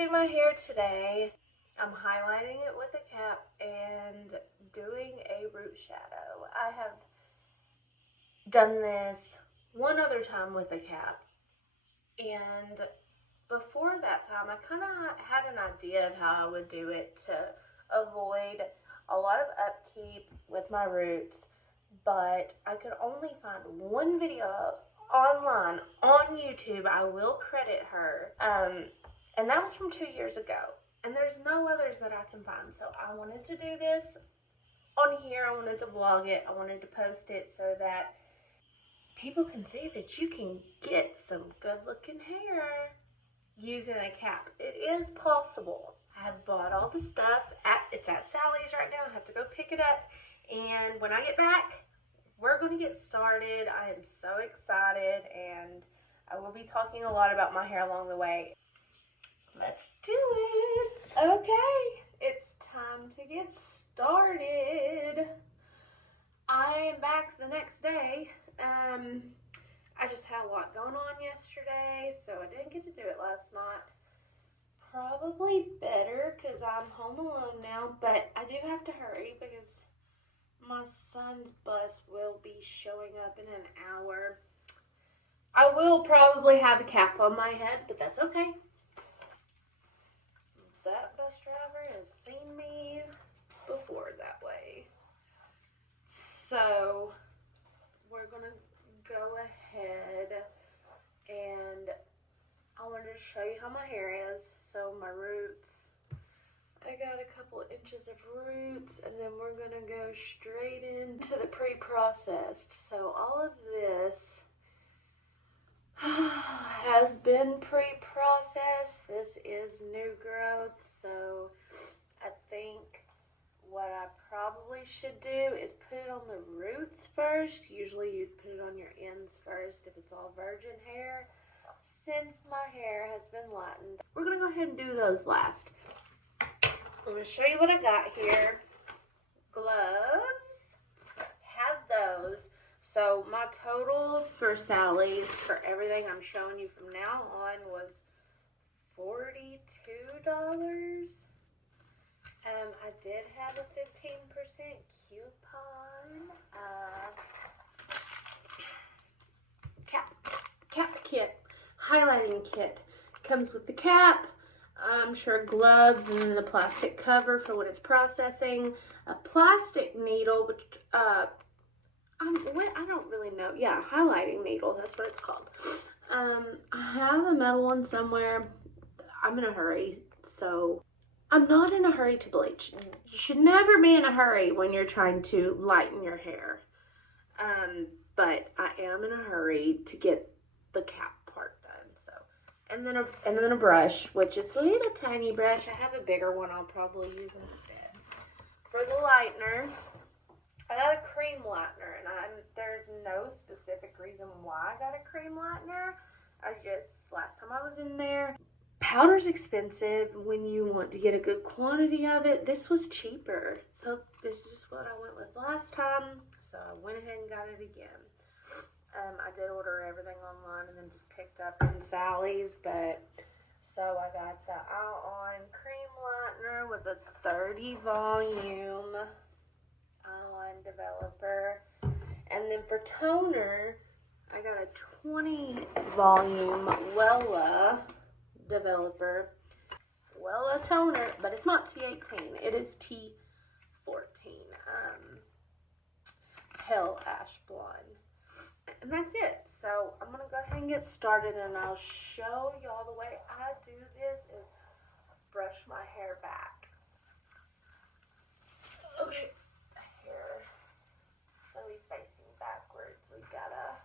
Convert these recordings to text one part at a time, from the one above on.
do my hair today. I'm highlighting it with a cap and doing a root shadow. I have done this one other time with a cap, and before that time I kind of had an idea of how I would do it to avoid a lot of upkeep with my roots, but I could only find one video online on YouTube. I will credit her, and that was from 2 years ago, and there's no others that I can find. So I wanted to do this on here. I wanted to vlog it. I wanted to post it so that people can see that you can get some good looking hair using a cap. It is possible. I have bought all the stuff. It's at Sally's right now. I have to go pick it up, and when I get back, we're going to get started. I am so excited, and I will be talking a lot about my hair along the way. Let's do it. Okay, it's time to get started. I am back the next day. I just had a lot going on yesterday, so I didn't get to do it last night. Probably better because I'm home alone now, but I do have to hurry because my son's bus will be showing up in an hour. I will probably have a cap on my head, but that's okay. That bus driver has seen me before that way. So we're gonna go ahead, and I wanted to show you how my hair is. So my roots, I got a couple inches of roots, and then we're gonna go straight into the pre-processed. So all of this has been pre-processed. This is new growth, so I think what I probably should do is put it on the roots first. Usually you'd put it on your ends first if it's all virgin hair. Since my hair has been lightened, we're gonna go ahead and do those last. I'm gonna show you what I got here. Gloves, had those. So my total for Sally's for everything I'm showing you from now on was $42. I did have a 15% coupon. Cap kit, highlighting kit. Comes with the cap, I'm sure gloves, and then the plastic cover for when it's processing. A plastic needle, which I don't really know. Yeah, highlighting needle, that's what it's called. I have a metal one somewhere. I'm in a hurry, so I'm not in a hurry to bleach. You should never be in a hurry when you're trying to lighten your hair. But I am in a hurry to get the cap part done. So, and then a brush, which is a little tiny brush. I have a bigger one I'll probably use instead. For the lightener, I got a cream lightener, and there's no specific reason why I got a cream lightener. Last time I was in there, powder's expensive when you want to get a good quantity of it. This was cheaper, so this is what I went with last time, so I went ahead and got it again. I did order everything online and then just picked up in Sally's, but so I got the All-On Cream Lightener with a 30 volume eyeline developer, and then for toner, I got a 20 volume Wella developer, Wella toner, but it's not T18, it is T14, pale ash blonde. And that's it. So I'm gonna go ahead and get started, and I'll show y'all the way I do this is brush my hair back. Okay, hair slowly facing backwards. We gotta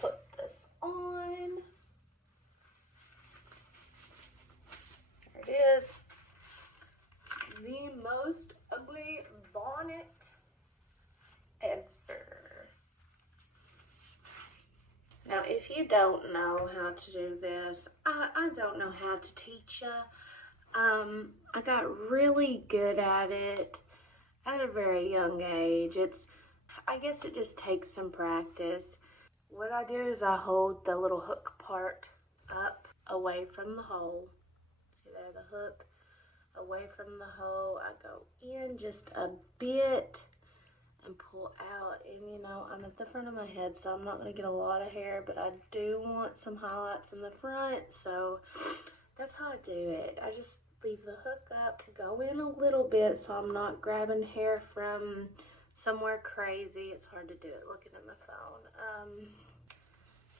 put this on. There it is. The most ugly bonnet ever. Now, if you don't know how to do this, I don't know how to teach you. I got really good at it at a very young age. I guess it just takes some practice. What I do is I hold the little hook part up away from the hole. See there, the hook away from the hole. I go in just a bit and pull out, and you know, I'm at the front of my head, so I'm not going to get a lot of hair, but I do want some highlights in the front, so that's how I do it. I just leave the hook up, go in a little bit so I'm not grabbing hair from somewhere crazy. It's hard to do it looking in the phone.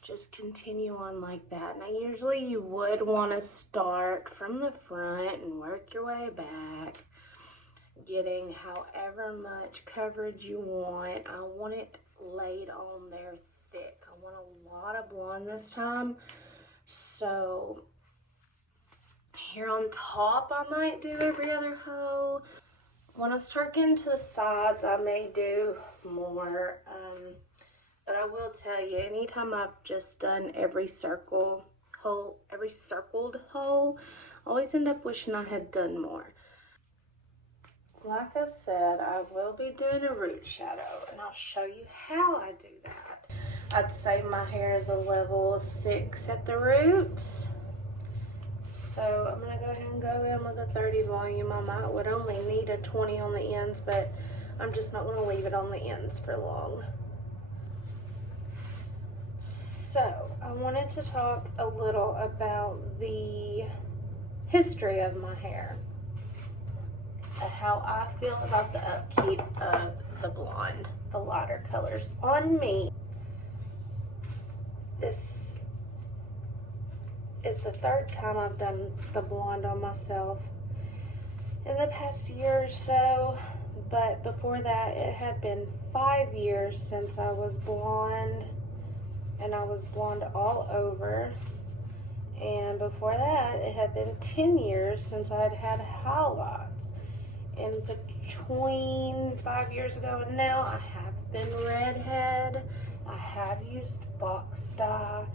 Just continue on like that. Now usually you would want to start from the front and work your way back, getting however much coverage you want. I want it laid on there thick. I want a lot of blonde this time. So here on top, I might do every other hoe. When I start getting to the sides, I may do more. But I will tell you, anytime I've just done every circled hole, I always end up wishing I had done more. Like I said, I will be doing a root shadow, and I'll show you how I do that. I'd say my hair is a level 6 at the roots. So I'm going to go ahead and go in with a 30 volume. I would only need a 20 on the ends, but I'm just not going to leave it on the ends for long. So I wanted to talk a little about the history of my hair. How I feel about the upkeep of the blonde, the lighter colors on me. This is the 3rd time I've done the blonde on myself in the past year or so, but before that it had been 5 years since I was blonde, and I was blonde all over, and before that it had been 10 years since I'd had highlights. In between 5 years ago and now, I have been redhead. I have used box dye.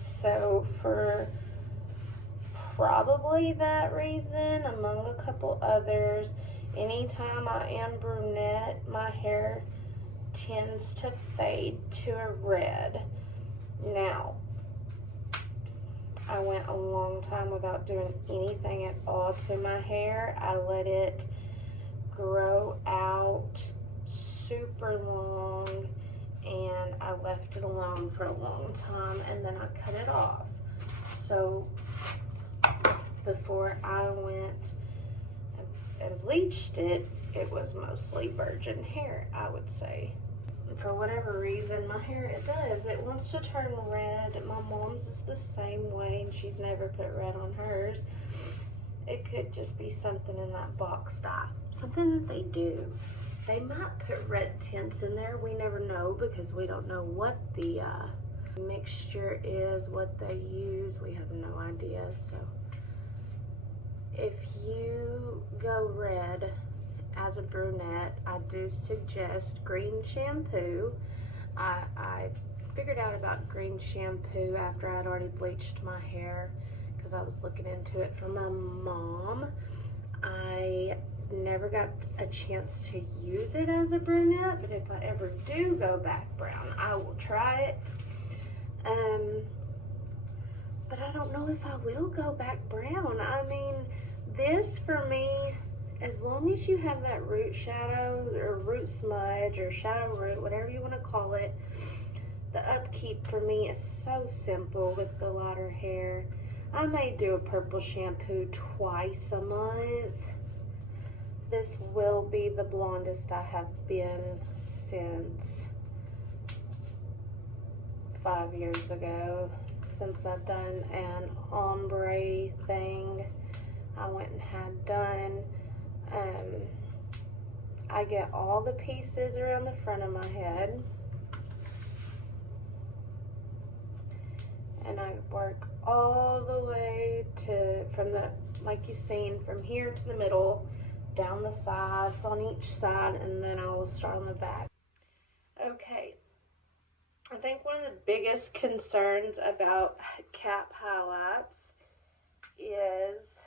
So for probably that reason, among a couple others, anytime I am brunette, my hair tends to fade to a red. Now, I went a long time without doing anything at all to my hair. I let it grow out super long, and I left it alone for a long time, and then I cut it off. So before I went and bleached it, it was mostly virgin hair, I would say. For whatever reason, my hair, it wants to turn red. My mom's is the same way, and she's never put red on hers. It could just be something in that box dye, something that they do. They might put red tints in there. We never know, because we don't know what the mixture is, what they use. We have no idea. So if you go red as a brunette, I do suggest green shampoo. I figured out about green shampoo after I'd already bleached my hair, because I was looking into it from my mom. I never got a chance to use it as a brunette, but if I ever do go back brown, I will try it. But I don't know if I will go back brown. I mean, this for me, as long as you have that root shadow or root smudge or shadow root, whatever you want to call it, the upkeep for me is so simple with the lighter hair. I may do a purple shampoo twice a month. This will be the blondest I have been since 5 years ago, since I've done an ombre thing I went and had done. I get all the pieces around the front of my head, and I work all the way to, from the, like you've seen, from here to the middle, down the sides on each side, and then I will start on the back. Okay, I think one of the biggest concerns about cap highlights is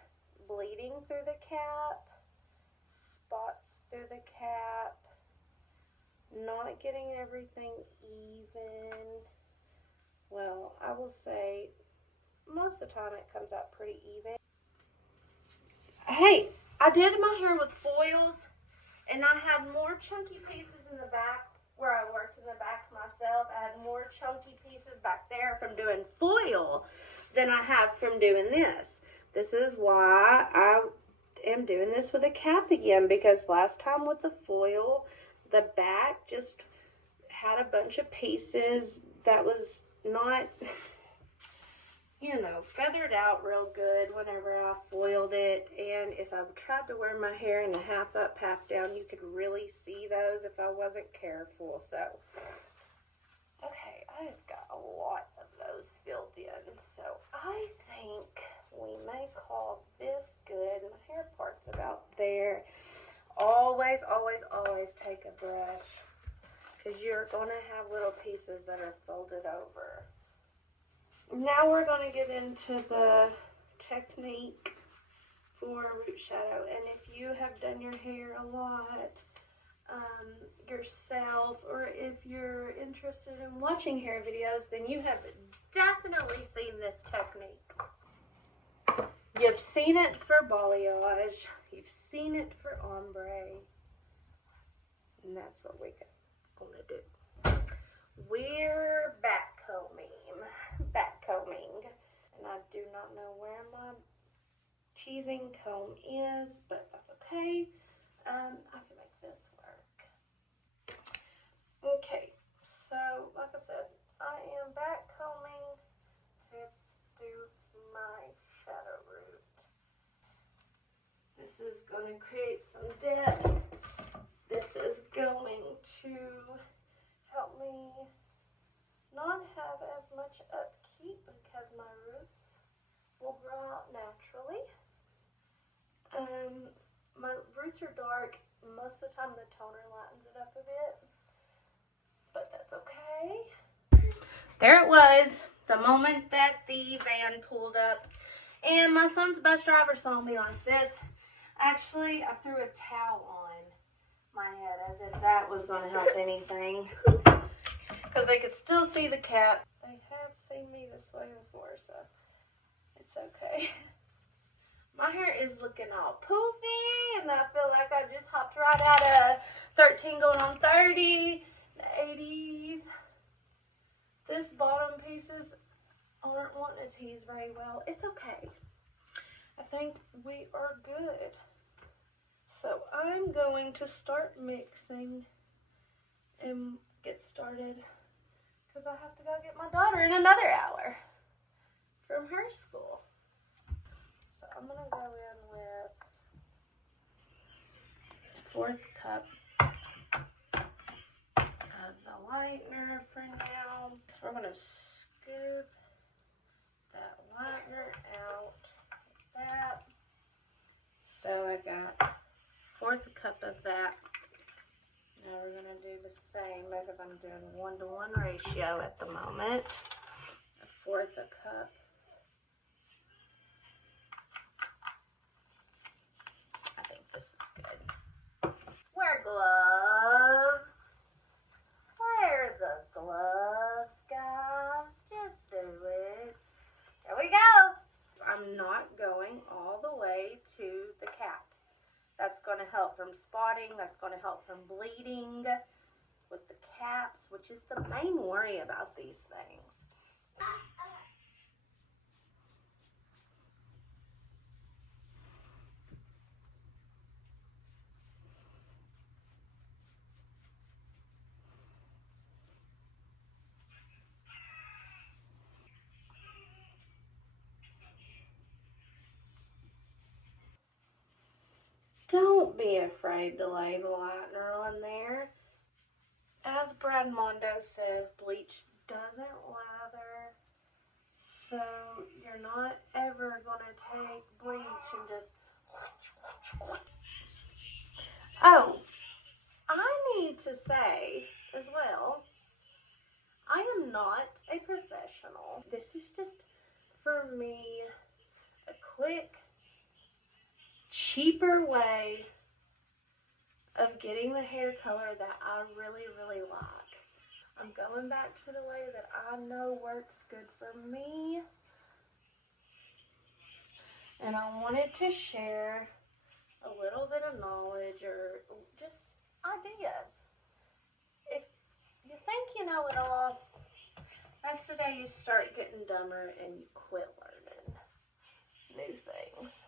bleeding through the cap, spots through the cap, not getting everything even. Well, I will say most of the time it comes out pretty even. Hey, I did my hair with foils, and I had more chunky pieces in the back where I worked in the back myself. I had more chunky pieces back there from doing foil than I have from doing this. This is why I am doing this with a cap again, because last time with the foil, the back just had a bunch of pieces that was not, you know, feathered out real good whenever I foiled it. And if I tried to wear my hair in a half up, half down, you could really see those if I wasn't careful. So, okay, I've got a lot of those filled in. So I think we may call this good. My hair part's about there. Always, always, always take a brush, because you're going to have little pieces that are folded over. Now we're going to get into the technique for root shadow. And if you have done your hair a lot yourself, or if you're interested in watching hair videos, then you have definitely seen this technique. You've seen it for balayage, you've seen it for ombre, and that's what we're going to do. We're backcombing, and I do not know where my teasing comb is, but that's okay. I can make this work. Okay, so like I said, I am backcombing to do my shadow root. This is going to create some depth. This is going to help me not have as much upkeep, because my roots will grow out naturally. My roots are dark. Most of the time the toner lightens it up a bit, but that's okay. There it was, the moment that the van pulled up, and my son's bus driver saw me like this. Actually, I threw a towel on my head as if that was going to help anything, because they could still see the cap. They have seen me this way before, so it's okay. My hair is looking all poofy, and I feel like I just hopped right out of 13 going on 30, the 80s. This bottom pieces aren't wanting to tease very well. It's okay. I think we are good. So I'm going to start mixing and get started, because I have to go get my daughter in another hour from her school. So I'm going to go in with a 4th cup of the lightener for now. So we're going to scoop that lightener out like that. So I got 4th cup of that. Now we're going to do the same, because I'm doing 1-to-1 ratio at the moment. A 4th a cup. I think this is good. Wear gloves. Wear the gloves, guys. Just do it. There we go. I'm not going all the way to the cap. That's going to help from spotting. That's going to help from bleeding with the caps, which is the main worry about these things. Don't be afraid to lay the lightener on there. As Brad Mondo says, bleach doesn't lather. So you're not ever going to take bleach and just... Oh, I need to say as well, I am not a professional. This is just, for me, a quick, cheaper way of getting the hair color that I really, really like. I'm going back to the way that I know works good for me. and I wanted to share a little bit of knowledge or just ideas. If you think you know it all, that's the day you start getting dumber and you quit learning new things.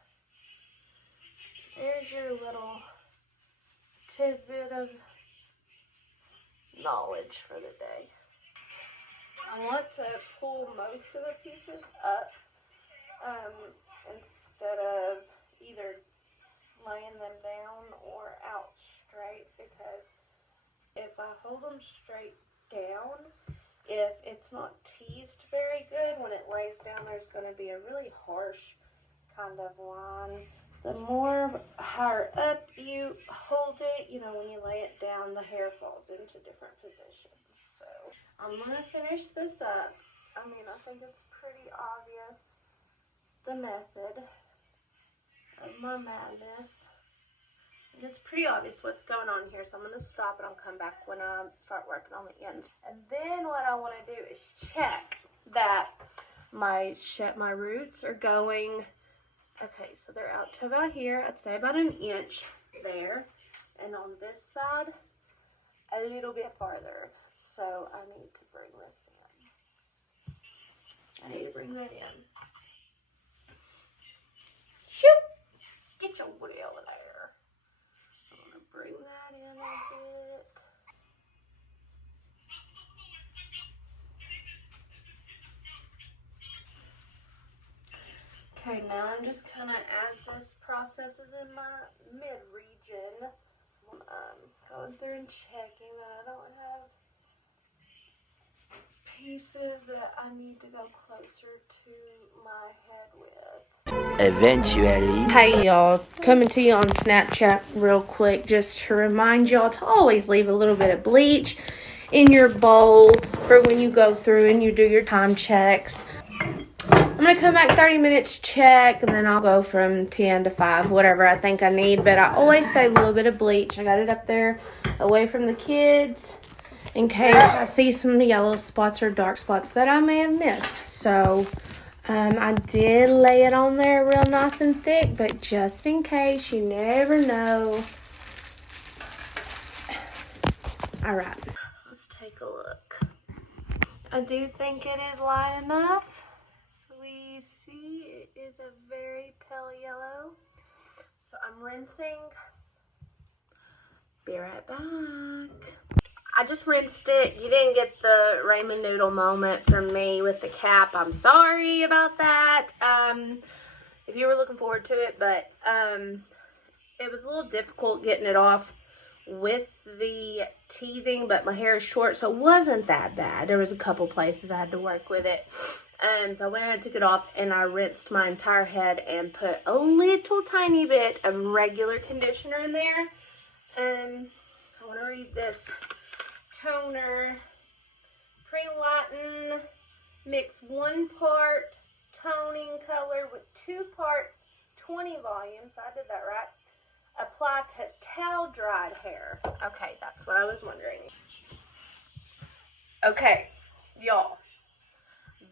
There's your little tidbit of knowledge for the day. I want to pull most of the pieces up instead of either laying them down or out straight, because if I hold them straight down, if it's not teased very good, when it lays down there's going to be a really harsh kind of line. The more higher up you hold it, you know, when you lay it down, the hair falls into different positions. So I'm going to finish this up. I mean, I think it's pretty obvious, the method of my madness. It's pretty obvious what's going on here, so I'm going to stop and I'll come back when I start working on the ends. And then what I want to do is check that my roots are going, okay, so they're out to about here. I'd say about an inch there. And on this side, a little bit farther. So I need to bring this in. I need to bring that in. Shoot! Get your woody over there. I'm going to bring that in a bit. Okay, now I'm just kind of, as this process is in my mid-region, going through and checking that I don't have pieces that I need to go closer to my head with. Eventually. Hey y'all, coming to you on Snapchat real quick just to remind y'all to always leave a little bit of bleach in your bowl for when you go through and you do your time checks. I'm going to come back 30 minutes, check, and then I'll go from 10 to 5, whatever I think I need. But I always say a little bit of bleach. I got it up there away from the kids in case I see some yellow spots or dark spots that I may have missed. So I did lay it on there real nice and thick, but just in case, you never know. All right, let's take a look. I do think it is light enough. We see it is a very pale yellow. So I'm rinsing. Be right back. I just rinsed it. You didn't get the ramen noodle moment from me with the cap. I'm sorry about that. If you were looking forward to it, but it was a little difficult getting it off with the teasing, but my hair is short, so it wasn't that bad. There was a couple places I had to work with it. So I went and took it off, and I rinsed my entire head and put a little tiny bit of regular conditioner in there. I want to read this. Toner, pre-lighten, mix 1 part toning color with 2 parts 20 volumes. I did that right. Apply to towel dried hair. Okay, that's what I was wondering. Okay, y'all.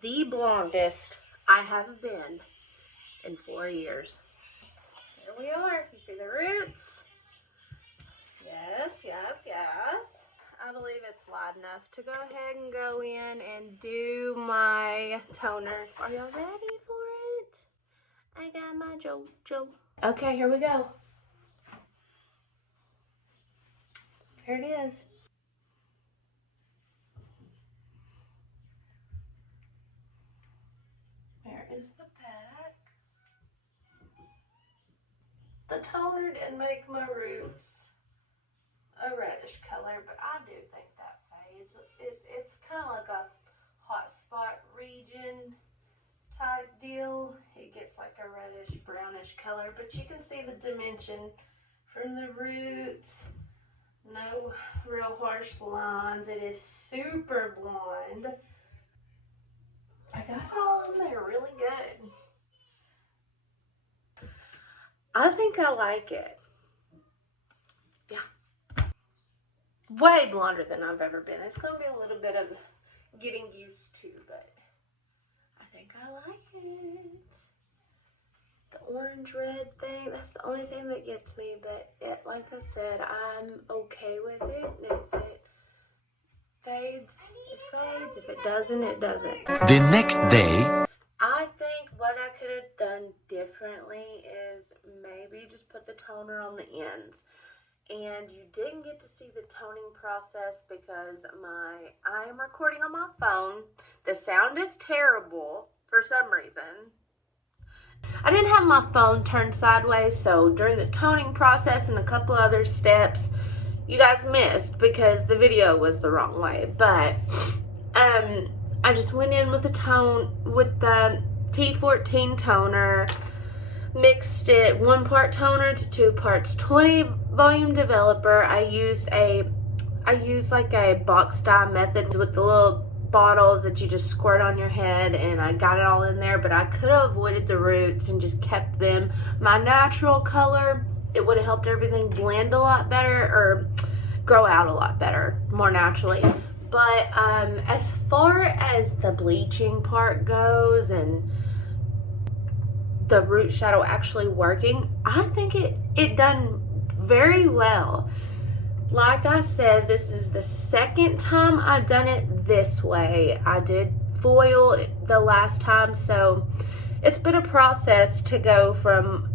The blondest I have been in 4 years. Here we are. You see the roots? Yes, yes, yes. I believe it's light enough to go ahead and go in and do my toner. Are y'all ready for it? I got my JoJo. Okay, here we go. Here it is. There is the pack. The toner didn't make my roots a reddish color, but I do think that fades. It's kind of like a hot spot region type deal. It gets like a reddish brownish color, but you can see the dimension from the roots. No real harsh lines. It is super blonde. I got it all in there really good. I think I like it. Yeah. Way blonder than I've ever been. It's going to be a little bit of getting used to, but I think I like it. The orange red thing. That's the only thing that gets me, but like I said, I'm okay with it. And if it fades, it fades. If it doesn't, it doesn't. The next day, I think what I could have done differently is maybe just put the toner on the ends. And you didn't get to see the toning process because I am recording on my phone. The sound is terrible for some reason. I didn't have my phone turned sideways, so during the toning process and a couple other steps, you guys missed because the video was the wrong way. But I just went in with the T14 toner, mixed it 1 part toner to 2 parts 20 volume developer. I used like a box dye method with the little bottles that you just squirt on your head, and I got it all in there, but I could have avoided the roots and just kept them my natural color. It would have helped everything blend a lot better or grow out a lot better, more naturally. But as far as the bleaching part goes and the root shadow actually working, I think it done very well. Like I said, this is the second time I've done it this way. I did foil the last time, so it's been a process to go from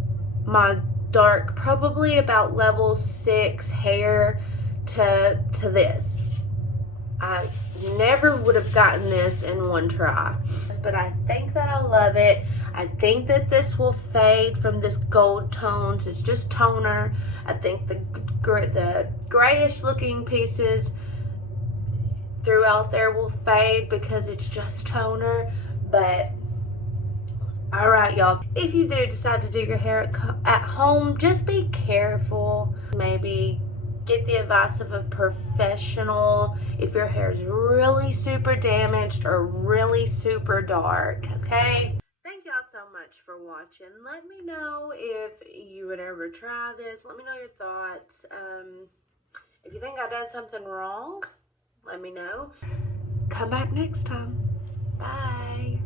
my dark, probably about level 6 hair to this. I never would have gotten this in one try, but I think that I love it. I think that this will fade from this gold tones. It's just toner. I think the grayish looking pieces throughout there will fade because it's just toner. But alright, y'all, if you do decide to do your hair at home, just be careful. Maybe get the advice of a professional if your hair is really super damaged or really super dark, okay? Thank y'all so much for watching. Let me know if you would ever try this. Let me know your thoughts. If you think I did something wrong, let me know. Come back next time. Bye.